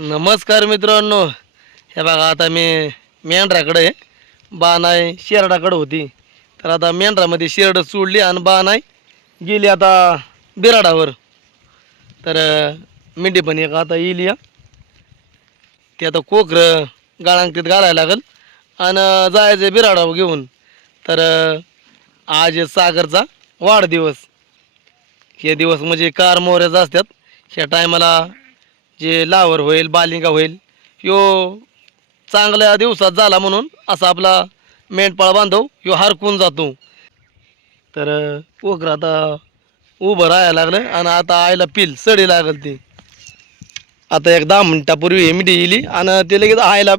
नमस्कार मित्रांनो. हे बघा आता मी मेंढराकडे आहे. बाण आहे शेरडाकडे होती. तर आता मेंढरामध्ये शेरड सोडली आणि बाण आहे. गेली आता बिराडावर. तर मेंढी पण एक आता येईल या. ते आता कोकरं गाळांकित घालायला लागल. आणि जायचं बिराडावर घेऊन. तर आज सागरचा वाढदिवस. हे दिवस म्हणजे कार मोऱ्याचा असतात. ह्या टायमाला जे लावर होईल बालिंगा होईल यो चांगल्या दिवसात झाला म्हणून असा आपला मेंढपाळ बांधव यो हरकून जातो. तर पोखर आता उभं राहायला लागलं आणि आता आईला पिल सडी लागल ती. आता एक दहा मिनटापूर्वी हे येली आणि ते लगेच आईला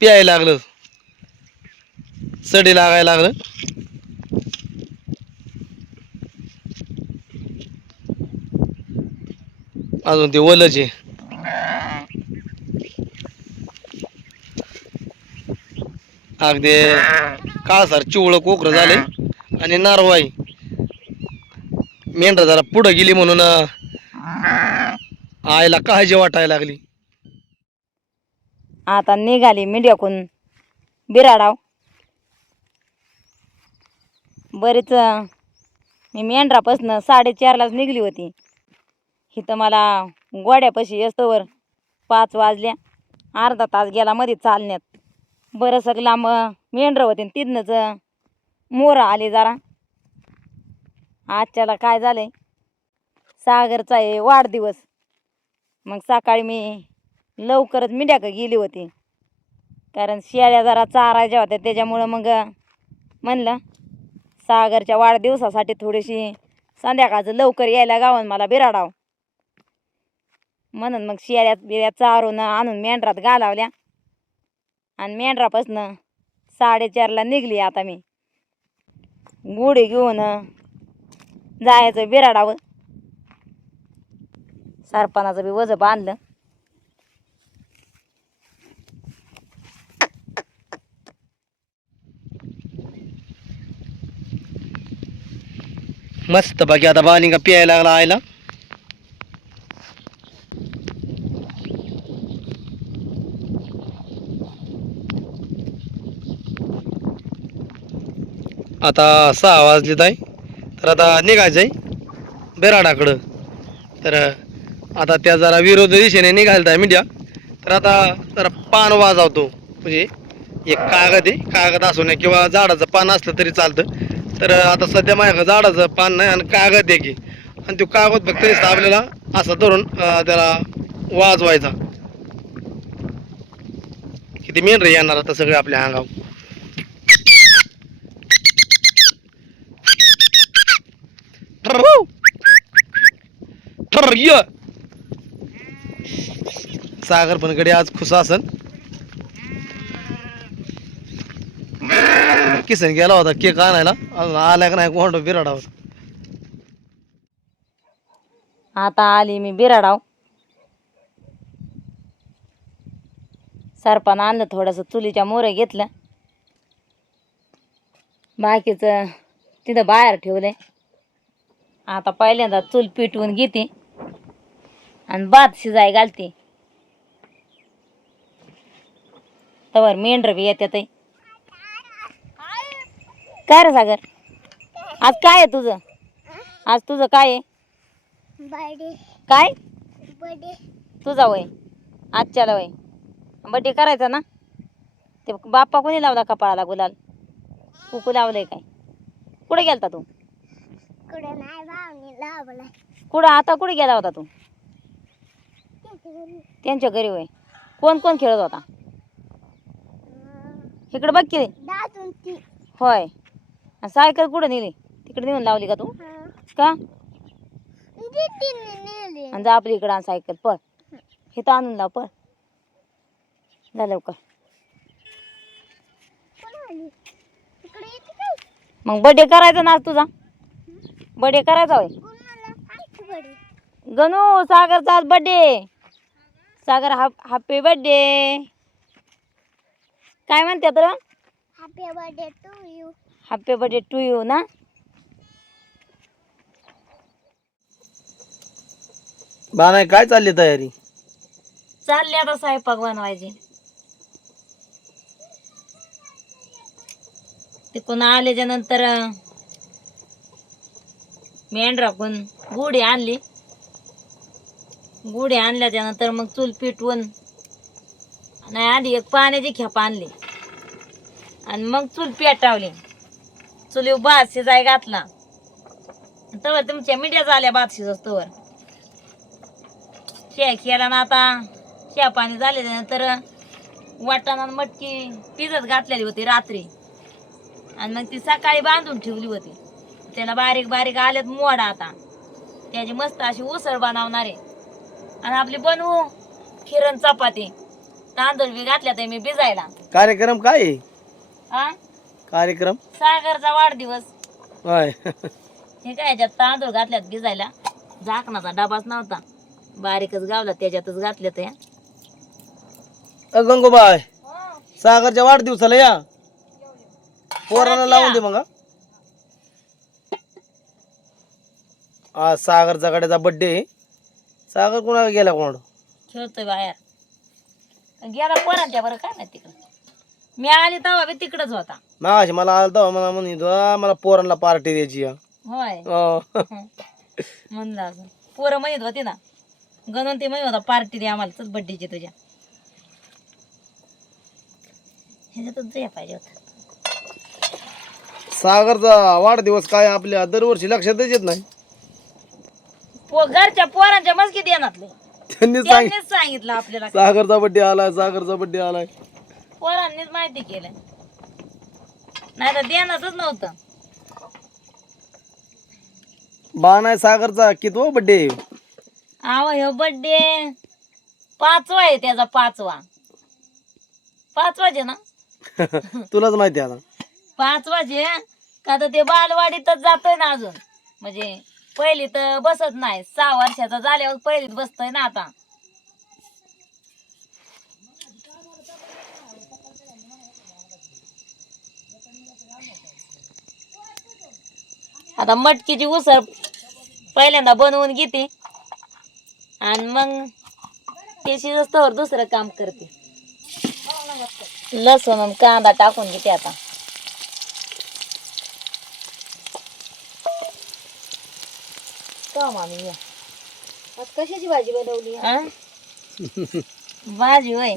प्यायला लागलं. सडी लागायला लागलं. अजून ते ओलच आहे. अगदी काळसार चिवळं कोकरं झाले आणि नारवाई. मेंढरा जरा पुढं गेली म्हणून आईला काळजी वाटायला लागली. आता निघाली मीडियाकून बिराडाव. बरेच मी मेंढरापासनं साडेचारलाच निघली होती. इथं मला गोड्यापाशी येस्तोवर पाच वाजल्या. अर्धा तास गेला मध्ये चालण्यात. बरं सगळं मग मेंढरं होते न तिथनंच मोरं आले जरा. आजच्याला काय झालं आहे सागरचा आहे वाढदिवस. मग सकाळी मी लवकरच मिड्याकं गेली होती. कारण शेळ्या जरा चारायच्या होत्या त्याच्यामुळं मग म्हणलं सागरच्या वाढदिवसासाठी थोडीशी संध्याकाळचं लवकर यायला गावात मला बिराडाव म्हणून मग शेऱ्यात बिऱ्या चारून आणून मेंढरात घालावल्या. आणि मेंढरापासनं साडेचारला निघली आता मी. गुढी घेऊन जायचं बिराडावं सरपणाचं बी वजं बांधलं. मस्त बाकी आता बालिंगा प्यायला लागला आईला. आता सहा वाजलेत आहे. तर आता निघायचं आहे बेराडाकडं. तर आता त्या जरा विरोध दिशेने निघायला आहे मीडिया तर आता जरा पान वाजवतो. म्हणजे एक कागद आहे. कागद असू नये किंवा झाडाचं पान असलं तरी चालतं. तर आता सध्या माझ्याकडं झाडाचं पान नाही आणि कागद आहे की. आणि तो कागद फक्त आपल्याला असं धरून त्याला वाजवायचा. किती मेंढरे येणार आता सगळे आपल्या अंगावर? सागर पण कडे आज खुश असन. किसन गेला होता केक आणायला. अजून आला का नाही कोंडो बिराडावर आता आली मी बिराडाव. सरपानं आणलं थोडंसं चुलीच्या मोरं घेतलं बाकीचं तिथं बाहेर ठेवलंय. आता पहिल्यांदा चूल पिटवून घेते. आणि भात शिजाय घालते. तवर मेंढर बी येतात काय रे सागर? आज काय आहे तुझं? आज तुझं काय आहे? बर्थडे काय? बर्थडे तुझा वय. आजच्याला वय. बड्डे करायचा ना? ते बाप्पा कोणी लावला कपाळाला गुलाल? कुकू लावलंय काय? कुठे गेलता तू? कुठे नाही भावनी लावलाय. कुठं? आता कुठे गेला होता तू? त्यांच्या घरी. वय कोण कोण खेळत होता? इकडे बघ की. दादून ती. होय. आणि सायकल कुठं नेली? तिकडे नेऊन लावली का तू? का? नेली. आणि जा आपली इकडं आण सायकल पळ. हे तर आणून लाव पळ. जा लवकर. कोण इकडे येते काय? मग बर्थडे करायचा ना आज तुझा? बर्थडे करायचा होय? गणू सागरचा आज बर्थडे सागर हा हॅपी बर्थडे काय म्हणते तर happy birthday to you happy birthday to you ना? बा नाही काय चालली तयारी? चालले आता स्वयंपाक बनवायचे. तिकडून आल्याच्यानंतर मेंढराकून गुढी आणली. गुढी आणल्या त्यानंतर मग चूल पिटवून नाही आधी एक पाण्याची खेप आणली. आणि मग चूल पेटावली. चुली भात शिजाय घातला. तवर तुमच्या मिठ्या झाल्या भात शिजत तवर. शेळ केला ना आता. शेळ पाणी झाले नंतर वाटाणा आणि मटकी पिजत घातलेली होती रात्री. आणि मग ती सकाळी बांधून ठेवली होती. त्याला बारीक बारीक आलेत मोडा आता. त्याची मस्त अशी उसळ बनवणार आहे. आणि आपली बनवू खिरण चपाती. तांदूळ बी घातल्या ते मी भिजायला. कार्यक्रम काय आहे? हा कार्यक्रम? सागरचा वाढदिवस. होय. हे काय याच्यात तांदूळ घातल्यात भिजायला? झाकणाचा डबाच नव्हता. बारीकच गावला त्याच्यातच घातले ते अ, गंगूबाई सागरच्या वाढदिवसाला या. पोरांना लावून दे मग हा. आज सागरचा गड्याचा बड्डे सागर कुणा गेला कोण खेळतोय बाहेर. गेला पोरांच्या बरं काय नाही तिकडं. मी आली तेव्हा बी तिकडच होता. मागाशी मला आला तेव्हा मला म्हणत होता, मला पोरांना पार्टी द्यायची आहे." होय. अं, म्हणलं असं पोरं म्हणत होती ना गणून ती म्हणत होता पार्टी दे आम्हाला चल बड्डेची तुझ्या. ह्याच्यातच जाय पाहिजे होतं सागरचा वाढदिवस काय आपल्या दरवर्षी लक्षातच येत नाही. पो घरच्या पोरांच्या मस्की देण्यातले त्यांनी सांग त्यांनीच सांगितलं आपल्याला. सागरचा बड्डे आलाय सागरचा बड्डे आलाय. पोरांनीच माहिती केलं नाही तर देण्यातच नव्हतं. बाण आहे सागरचा कितवा बड्डे आवा ह्यो बड्डे पाचवा आहे त्याचा पाचवा. पाचवाचे ना? तुलाच माहिती आहे आता. पाचवाचे का तर ते बालवाडीतच जातोय ना अजून. म्हणजे पहिली तर बसत नाही. सहा वर्षाचा झाल्यावर पहिलीत बसतोय ना आता. आता मटकीची उसळ पहिल्यांदा बनवून घेते. आणि मग ते शिजस्तवर दुसरं काम करते. लसूण आणि कांदा टाकून घेते आता. का मामी या. आज कशाची भाजी बनवली? भाजी होय.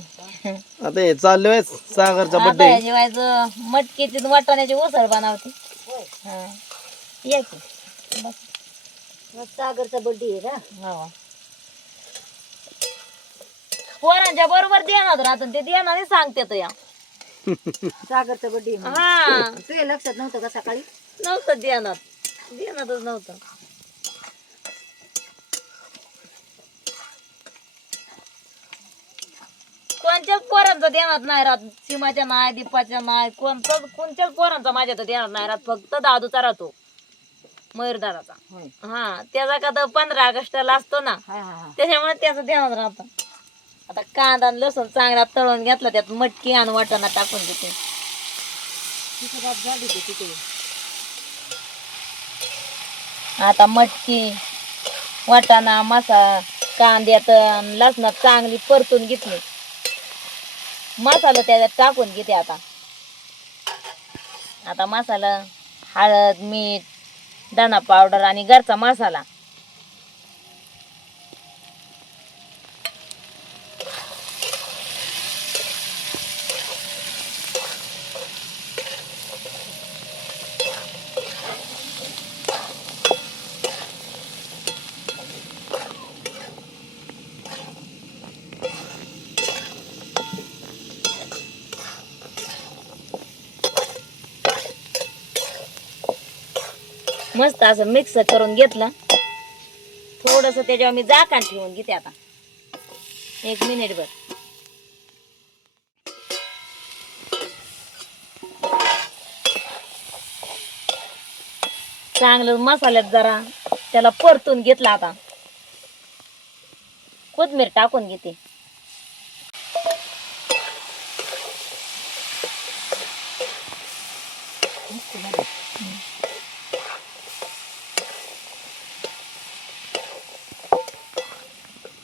आता हे चाललोय सागरचा आता बड्डे ह्याची व्हायचं मटकीची वाटाण्याची उसळ बनवते. हा. या की. सागरचा बर्थडे आहे का हो. पोरांच्या बरोबर देणार राहत ते देणार सांगते तो या. सागरचा बर्थडे हा. तुझ्या लक्षात नव्हतं का सकाळी? नव्हतं देणार. देणारच नव्हतं. कोणत्याच पोरांचा देणार नाही राहत सीमाच्या नाही दीपाच्या नाही कोणताच कोणत्याच पोरांचा माझ्या तर देणार नाही राहत फक्त दादूचा राहतो. मयूरदाराचा हा त्याचा का तर पंधरा ऑगस्टला असतो ना? हा हा हा. त्याच्यामुळे त्याचं ध्यान राहतं आता. कांदा आणि लसूण चांगला तळून घेतला त्यात मटकी आणि वाटाणा टाकून देते. तिथे बाप झाली होती तिथे. आता मटकी वाटाणा मसा कांद्यात अन लसणात चांगली परतून घेतली. मसाला त्याच्यात टाकून घेते आता. आता मसाला हळद मीठ दाणा पावडर आणि घरचा मसाला. मस्त असं मिक्स करून घेतलं. थोडस त्याच्यावर मी जाकान ठेवून घेते आता. एक मिनिट भर. चांगलं मसाल्यात जरा त्याला परतून घेतला आता. कोथमीर टाकून घेते.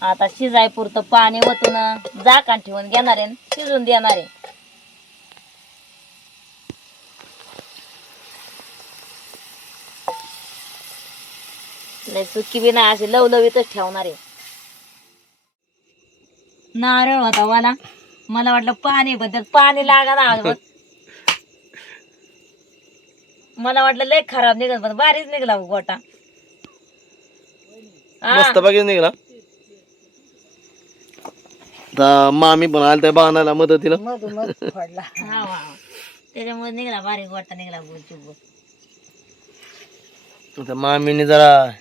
आता शिजाय पुरतं पाणी ओतून झाकण ठेवून घेणार आहे शिजून देणार आहे. लय सुकी बी नाही अशी लवलवीतच ठेवणार आहे. नारळ होता मला मला वाटलं पाणी बद्दल पाणी लागा ना मला वाटलं लय खराब निघत पण भारीच निघला गोटा मस्त बघित निघाला. आता मामी पण आल्या त्या बाणाला मदतीला. मधू मध पडला हा वा. त्याच्यामुळे निघाला गोटा निघाला आता मामीने जरा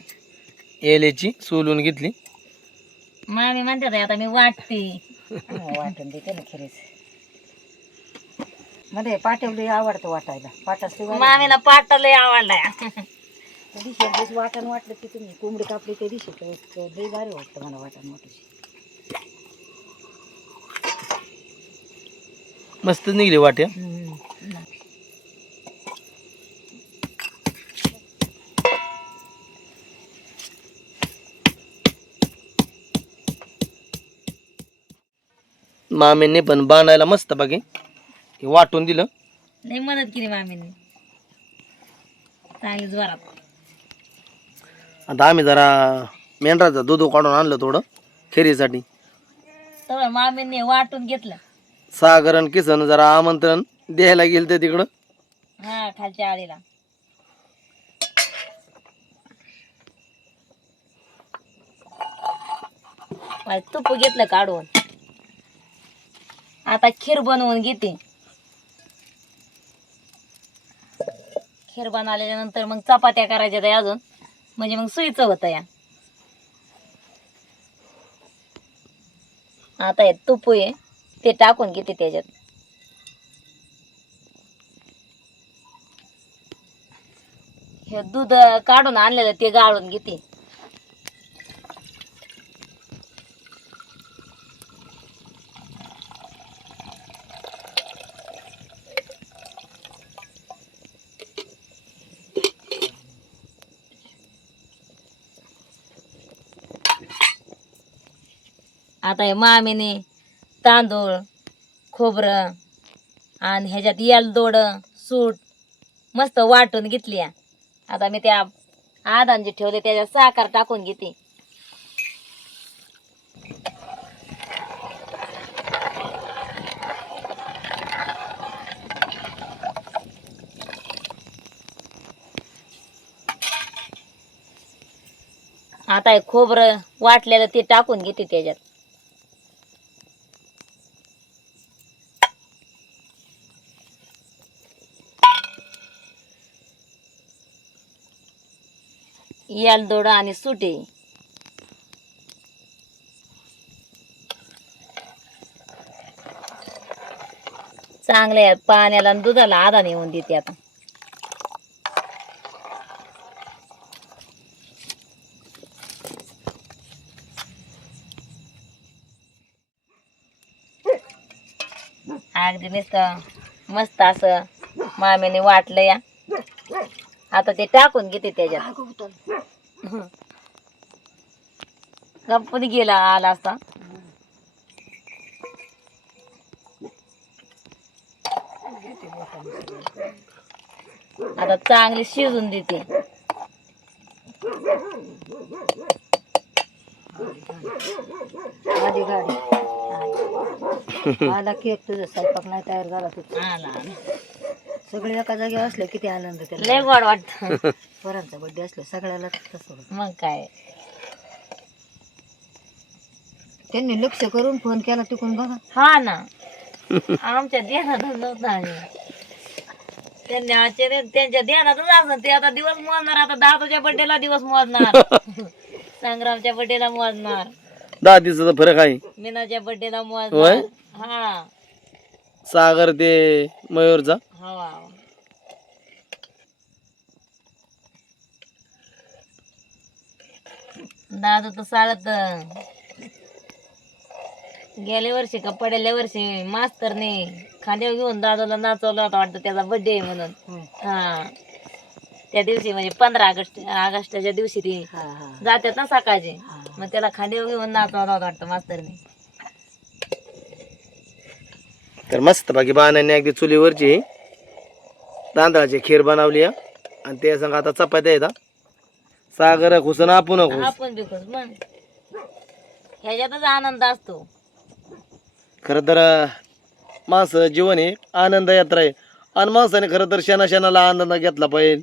एलेची सोलून घेतली. मामी म्हणते ताई, आता मी वाटते. वाटून देते ना खरीच. मध्ये पाठवली आवडतं वाटायला. असते मामीला पाट लय आवडलाय. दिवशी दिवस वाटण वाटलं की तुम्ही कोंबडी कापली त्या दिवशी तो- तो लई भारी वाटतं मला वाटण मोठी मस्त निघली वाट्या मामीने पण बांधायला मस्त बाकी हे वाटून दिलं. लय मदत केली मामीने. चांगली जोरात. आता आम्ही जरा मेंढराचं दूध काढून आणलं थोडं खिरीसाठी. मामीने वाटून घेतलं. सागर आणि किसन जरा आमंत्रण द्यायला गेलं ते तिकडं. हा खालच्या आळीला. मला तूप घेतलं काढून. आता खीर बनवून घेते. खीर बनवल्याच्या नंतर मग चपात्या करायच्या त्या अजून. म्हणजे मग सुईचं होतं या. आता हे तूप आहे. ते टाकून घेते त्याच्यात. हे दूध काढून आणलेलं ते गाळून घेते. आता हे मामीने तांदूळ खोबरं आणि ह्याच्यात येलदोड सूट मस्त वाटून घेतली आता मी त्या आदान जे ठेवले त्याच्यात साखर टाकून घेते. आता हे खोबरं वाटलेलं ते टाकून घेते त्याच्यात. येलदोड आणि सुटे. चांगले पाण्याला आणि दुधाला आधा नेऊन देते आता. अगदी नुसतं मस्त असं मामीने वाटलं या. आता ते टाकून घेते त्याच्यात. गप्पनी गेला आला असता आता चांगली शिजून देते. आधी गाडी. आला केक तुझा स्वयंपाक नाही तयार झाला आला. सगळे एका जागी असले किती आनंद त्याला. लय गोड वाटत. पोरांचा बड्डे असले सगळ्याला तसं. मग काय? त्यांनी लक्ष करून फोन केला तिकून बघा. हा ना. आमच्या ध्यानातच नव्हतं त्यांनी आजचे त्यांच्या ध्यानातच असं ते आता दिवस मोजणार आता दादूच्या बड्डेला दिवस मोजणार. संग्रामच्या बड्डेला मोजणार. दहा दिवसाचा फरक आहे. मीनाच्या बड्डेला होय? मोजणार. हा. सागर ते मयूरचा. हवा दादू तर साळत. गेल्या वर्षी का पडल्या वर्षी मास्तरने खांद्यावर घेऊन दादूला नाचवलं होतं वाटतं त्याचा बर्थडे आहे म्हणून. हं. त्या दिवशी म्हणजे पंधरा ऑगस्ट ऑगस्टच्या दिवशी ती जातात ना सकाळचे. मग त्याला खांडीवर घेऊन नाचवा वाटतं मास्तरने. तर मस्त बाकी बाणांनी अगदी चुलीवरची तांदळाची खीर बनवली. आणि ते संग आता चपात्या येतात सागर खुसन आपण खुस. आपण बी खुश मग ह्याच्यातच आनंद असतो. खरं तर माणसं जीवन हे आनंद यात्रा आहे. आणि माणसाने खरं तर क्षणा क्षणाला आनंद घेतला पाहिजे.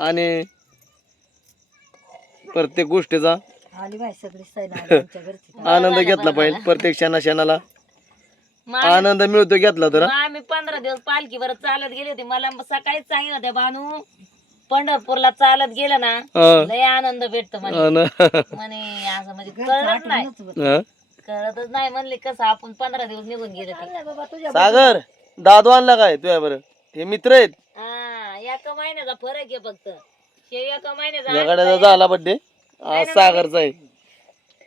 आणि प्रत्येक गोष्टीचा आनंद घेतला पाहिजे प्रत्येक मग आम्ही- आनंद मिळतो घेतला तर. आम्ही पंधरा दिवस पालखी बरं चालत गेले होते. मला सकाळीच सांगितलं होते बानू पंढरपूरला चालत गेलं ना. लय आनंद भेटतो म्हणे. असं म्हणजे कळत नाही. कळतच नाही म्हणले कसं आपण पंधरा दिवस निघून गेले ते. बाबा तुझ्या सागर दादू आणला काय? तुझ्या बरं हे मित्र आहेत. हा एका महिन्याचा फरक आहे फक्त. हे एका महिन्याचा याकडे झाला बड्डे सागरचा आहे.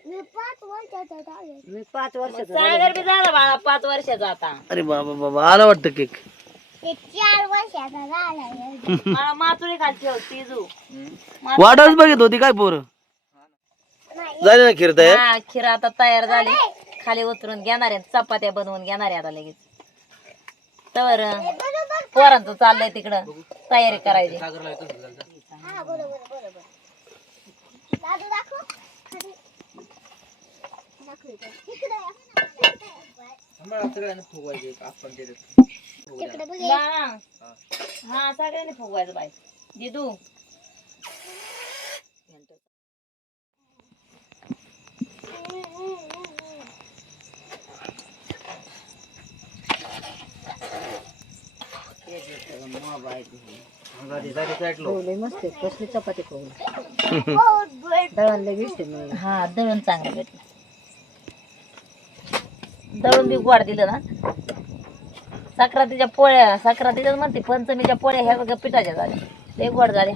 मी पाच वर्षाचा सागर बी झाला बाळा पाच वर्षाचा आता. अरे बाबा बाबा आला वाटतं केक मला मातुरी खालची होती तिजू. वाटच बघित होती काय पोर? झाली ना खीर तयार? हा खीर आता तयार झाली. खाली उतरून घेणार आहे चपात्या बनवून घेणार आहे आता लगेच. तर पोरांचं चाललंय तिकडं. तयारी करायची. बाळा. हा सगळ्यांनी फुगवायचं बाई. दिदू. मस्त कसली चपाती खाऊ? दळण लय भेटते मला हा दळण चांगलं भेटलं. दळून बी गोड दिलं ना. सक्रातीच्या पोळ्या सक्रातीच्याच म्हणते पंचमीच्या पोळ्या ह्या सगळ्या पिठाच्या झाल्या. लय गोड झाल्या.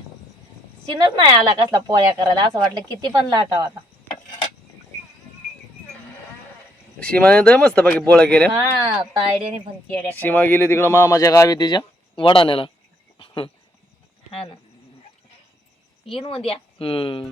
शिनच नाही आला कसला पोळ्या करायला असं वाटलं किती पण लाटावा आता. सीमाने तर मस्त बाकी पोळ्या केल्या. हा पण सीमा गेली तिकडं मामाच्या गावी तिच्या वडाण्याला. हा ना. उद्या हम्म.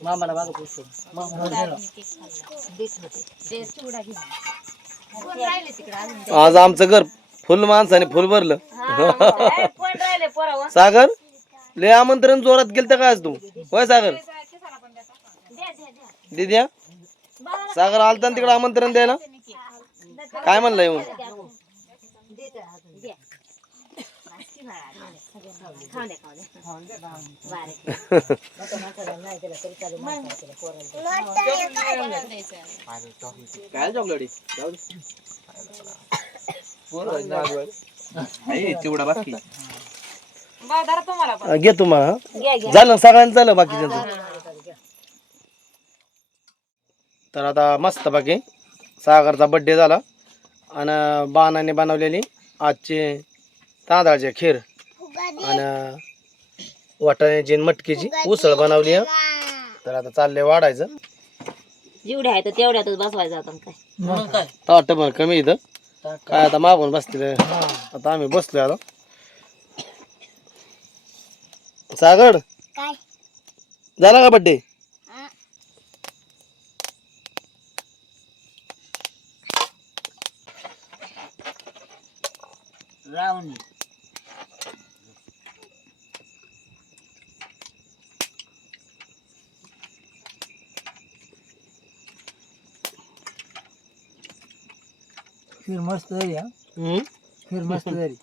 मामाला मागं पुसतो आज आमचं घर फुल माणसाने फुल भरलं. सागर लय आमंत्रण जोरात गेलत काय आज तू? होय सागर? दिद्या? सागर आलता तिकडे आमंत्रण द्यायला? काय म्हणलंय मग? काय चॉकलेट चिवडा बाकी घे तुम्हाला झालं सगळ्यांना झालं बाकीच्यांचं. तर आता मस्त बाकी सागरचा बड्डे झाला. आणि बाणाने बनवलेली आजची तांदळाची खीर. आणि वाटाण्याची मटकीची उसळ बनवली. तर आता चाललंय वाढायचं. जेवढे आहे तर तेवढ्यातच बसवायचं आता काय. काय? ताट पण कमी इथं. काय आता मागून बसतील. आता आम्ही बसलोय आता. सागर? झाला का बड्डे रावणी. खीर मस्त झाली हा? खीर मस्त झाली.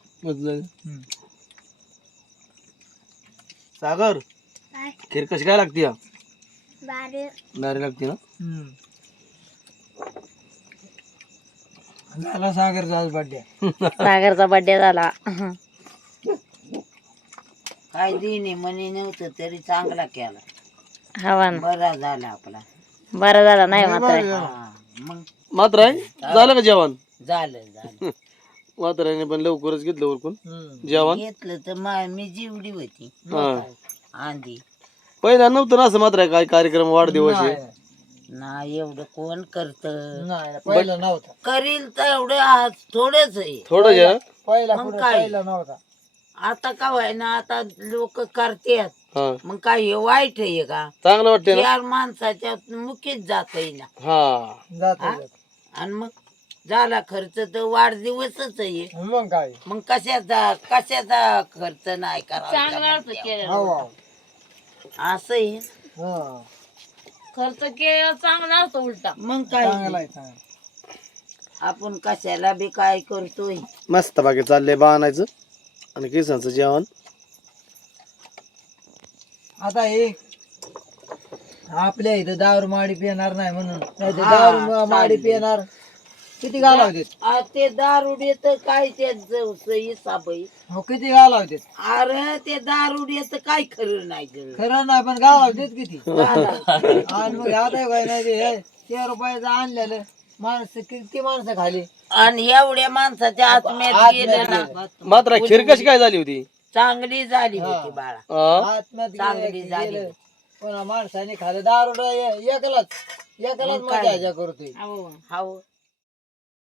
सागर खीर कशी काय लागते या भारी. लागते ना? झाला सागरचा आज बड्डे सागरचा बर्थडे झाला. काय दिने म्हणे नव्हतं तरी चांगला केला. हवा ना बरा झाला आपला. बरं झालं नाही मात्र. हा, मग. मात्र आहे? झालं का जेवण? झालं झालं. मात्राने पण लवकरच घेतलं उरकून जेवण? घेतलं तर मा मी जीवडी होती. आंधी. पहिला नव्हतं ना असं मात्र काय कार्यक्रम वाढदिवस आहे. ना एवढं कोण करत? पहिलं नव्हतं. करील तर एवढं आज थोडंच आहे. थोडं घ्या. मग काय? आता का व्हाय ना आता लोक करतात. हा. मग काय हे वाईट आहे का? चांगलं वाटतंय ना? चार माणसाच्या मुख्यच जात ना. हा. हा? आणि मग झाला खर्च तर वाढदिवसच आहे. मग काय? मग कशाचा कशाचा खर्च नाही करावा असं आहे. हा. खर्च केला चांगला असतो उलटा. मग काय? चांगला आहे चांगला आपण कशाला बी काय करतोय? मस्त बाकी चाललंय बाणायचं आणि किसांचं जेवण. आता हे आपल्या इथं दारू माडी पिणार नाही म्हणून. नाही तर दारू माडी पिणार. किती घालावते आ, ते दारुड्यात काय ते हो किती घालावते अरे ते दारुड्यात काय खरं नाही गं. खरं नाही पण घालावतेत किती? घाला. आणि मग आता काय नाही ते हे तेरा रुपयाचं आणलेलं. माणसं किती माणसं खाली? आणि एवढ्या माणसाच्या आत्म्यात गेलं ना. मात्र खीर कशी काय झाली होती? चांगली झाली होती बाळा? आत्म्यात चांगली गेलं- झाली. गेलं. पुन्हा माणसाने खाल्लं दारू एकलाच एकलाच मजा ह्याच्या करतोय. हाव.